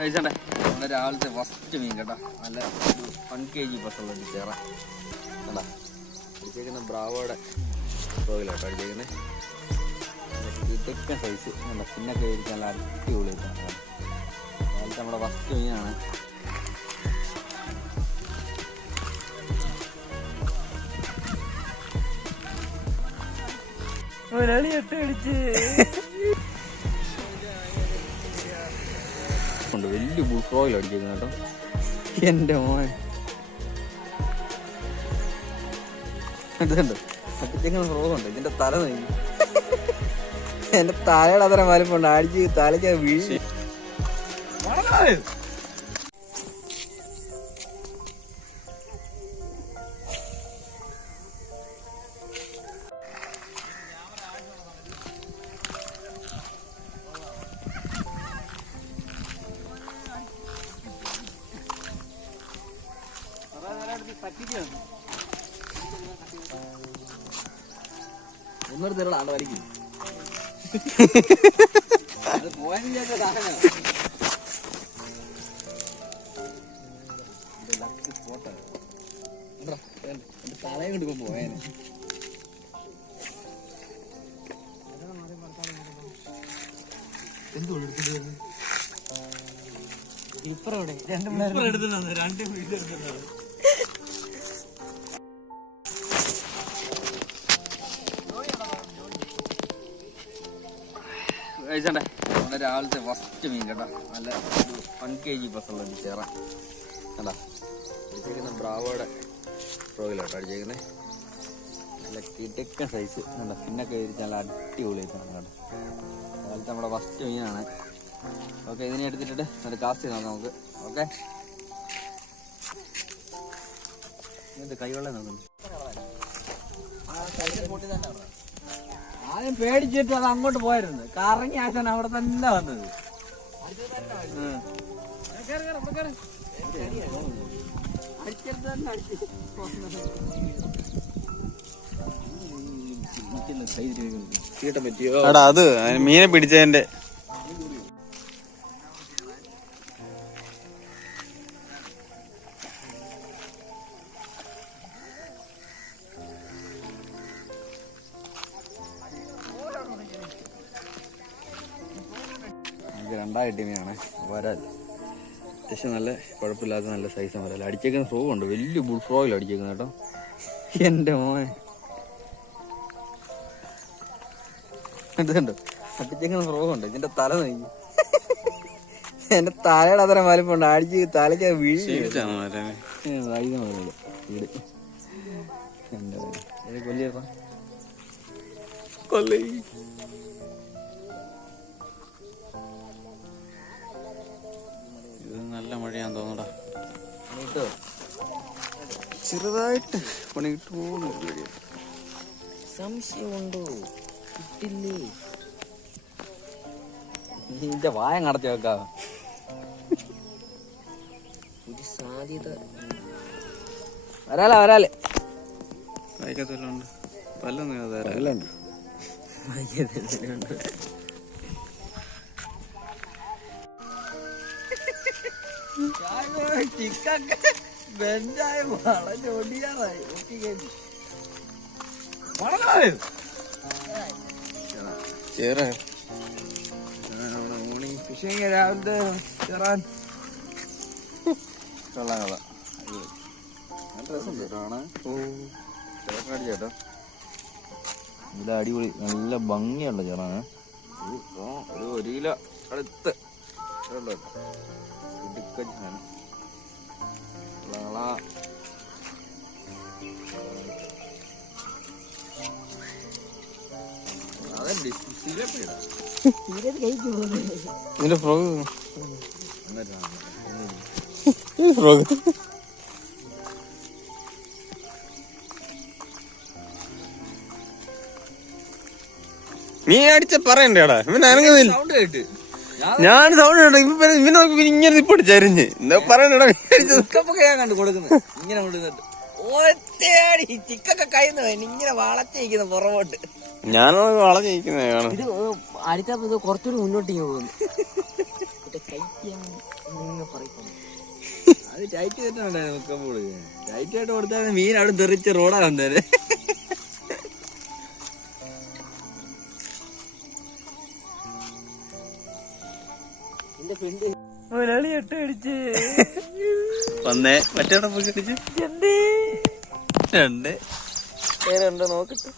കഴിച്ചണ്ടേ നമ്മുടെ രാവിലത്തെ ഫസ്റ്റ് മീൻ കേട്ടോ. നല്ല 1 kg ബസ്സുള്ള ചേറ കേട്ടോ. അടിച്ചേക്കുന്ന ബ്രാവോയുടെ സ്റ്റോയിലോട്ടോ അടിച്ചേക്കുന്നത്. ഇതൊക്കെ സൈസ് നല്ല പിന്നൊക്കെ ആയിരിക്കും. നല്ല അടിപൊളിയായിട്ടാണ് രാവിലത്തെ നമ്മുടെ ഫസ്റ്റ് മീനാണ്. ണ്ട് വലിയ ബുൾഫ്രോയിൽ അടിച്ചേക്കുന്നു കേട്ടോ. എന്റെ മോൻ ഇതുണ്ട് അടിച്ചേക്കുന്ന ഫ്രോഗുണ്ട്. ഇതിന്റെ തല നോക്കി, എന്റെ തലയുടെ അത്ര വലിപ്പുണ്ട്. അടിച്ച് തലയ്ക്ക് വീഴ്ച. ഒന്നൊരു തരട ആണ്ട് വലിക്കും. അത് പോയിന്റ് തലയും കൊണ്ട് ഇപ്പൊ പോയേനെ. ഇപ്പറവിടെ രണ്ട് വീട് എടുത്തിട്ടുണ്ട്. കഴിച്ചണ്ടേ നമ്മുടെ രാവിലത്തെ ഫസ്റ്റ് മീൻ കേട്ടോ. നല്ല 1 kg ബസ്സുള്ള ചേറ കേട്ടോ. അടിച്ചേക്കുന്ന ബ്രാവോയുടെ സ്റ്റോയിലോട്ടോ അടിച്ചേക്കുന്നത്. നല്ല കിടക്കൻ സൈസ് കേട്ടോ. പിന്നൊക്കെ ആയിരിക്കും. നല്ല അടിപൊളിയായിട്ടാണ് കേട്ടോ. രാവിലത്തെ നമ്മുടെ ഫസ്റ്റ് മീനാണ്. ഓക്കെ, ഇതിനെ എടുത്തിട്ട് നല്ല കാസ്റ്റ് ചെയ്ത് നോക്കാം നമുക്ക്. ഓക്കെ, ഇങ്ങനത്തെ കൈവെള്ളം നോക്കുന്നു. ആദ്യം പേടിച്ചിട്ട് അത് അങ്ങോട്ട് പോയിരുന്നു. കറങ്ങി ആശാൻ അവിടെ തന്നെ വന്നത്. അത് മീനെ പിടിച്ചതിന്റെ രണ്ടായിട്ട് മീനാണ്. വരാൽ അത്യാവശ്യം നല്ല കുഴപ്പമില്ലാത്ത നല്ല സൈസാണ് വരാൽ. അടിച്ചേക്കുന്ന ഫ്രോ ഉണ്ട്. വലിയ ബുൾ ഫ്രോയിൽ അടിച്ചേക്കുന്ന കേട്ടോ. എന്റെ മോനെ ഇതുണ്ട് അടിച്ചേക്കുന്ന ഫ്രോ ഉണ്ട്. ഇതിന്റെ തല നോക്കി, എന്റെ തലയുടെ അത്ര വലിപ്പുണ്ട്. അടിച്ച് തലയ്ക്ക് വീട് കൊല്ലിയപ്പാ കൊല്ലി. നല്ല മഴയാന്ന് തോന്നടാ. ചെറുതായിട്ട് പണിയിട്ട് പോകുന്നു. സംശയമുണ്ടോ? കിട്ടില്ലേ? നിന്റെ വായ നടത്തി വെക്കാം. ഒരു സാധ്യത വരാലേ വരാലേ. വൈകത്തുണ്ട് പല്ലുണ്ട്. ബെഞ്ചായി വളഞ്ഞൊടിയാറായി. മോർണിംഗ് ഫിഷിങ് രാവിലത്തെ ചേറാൻ കൊള്ളാം കൊള്ളാം. ചേട്ടോ നല്ല അടിപൊളി നല്ല ഭംഗിയുള്ള ചേറാണ്. ഒരു 1 കിലോ അടുത്ത് ഇടുക്കാണ്. നീ അടിച്ച പറയണ്ടേടാ. ഇവൻ അനങ്ങുന്നില്ല. ഞാൻ സൗണ്ട് കേട്ടോ. ഇവനോ ഇങ്ങനെ ഇപ്പൊ ചരിഞ്ഞ് എന്താ പറയണ്ടടാ. കണ്ടു കൊടുക്കുന്നത് ഇങ്ങനെ കൊണ്ടുവന്നിട്ട് ഒറ്റയാടി ചിക്കൊക്കെ കയ്യുന്നു. ഇങ്ങനെ വളച്ചിരിക്കുന്നു പുറകോട്ട്. ഞാനോ വളച്ചിരിക്കുന്നത് ഇത് അടിച്ചപ്പോ കുറച്ചുകൂടി മുന്നോട്ട് പോകുന്നു. ടൈറ്റ് ചെയ്തിട്ടുണ്ടായിരുന്നു മുക്കുമ്പോൾ ടൈറ്റ് ആയിട്ട് കൊടുത്താൽ മീൻ അവിടെ തെറിച്ച് റോഡാ വന്നേരെ. മുതലാളി എട്ട് അടിച്ച് വന്നേ മറ്റേ പോയി അടിച്ച് രണ്ട് വേറെ ഉണ്ടോ നോക്കട്ടെ.